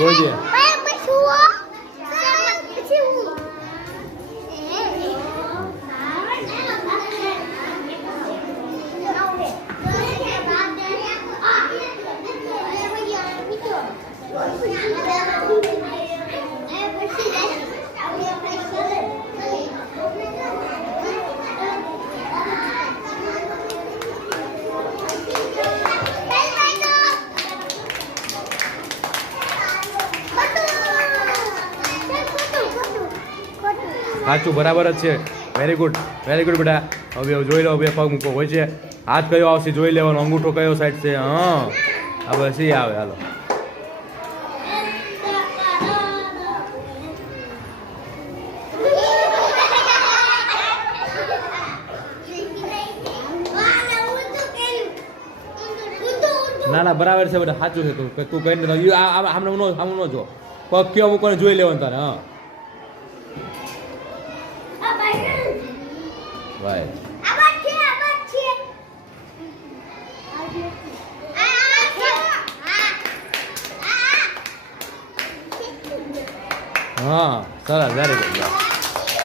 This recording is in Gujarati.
જોજે. સાચું બરાબર જ છે. વેરી ગુડ બેટા. હવે જોઈ લો, બે પગ મૂકો હોય છે. હાથ કયો આવશે જોઈ લેવાનો, અંગૂઠો કયો સાઈડ છે. હા હવે સી આવે. હાલો ના બરાબર છે બેટા, સાચું છે. તું કઈ આમને ન જો, પગ કયો મૂકવાનો જોઈ લેવાનું તારે. હા ભાઈ હા સરસ. Very good.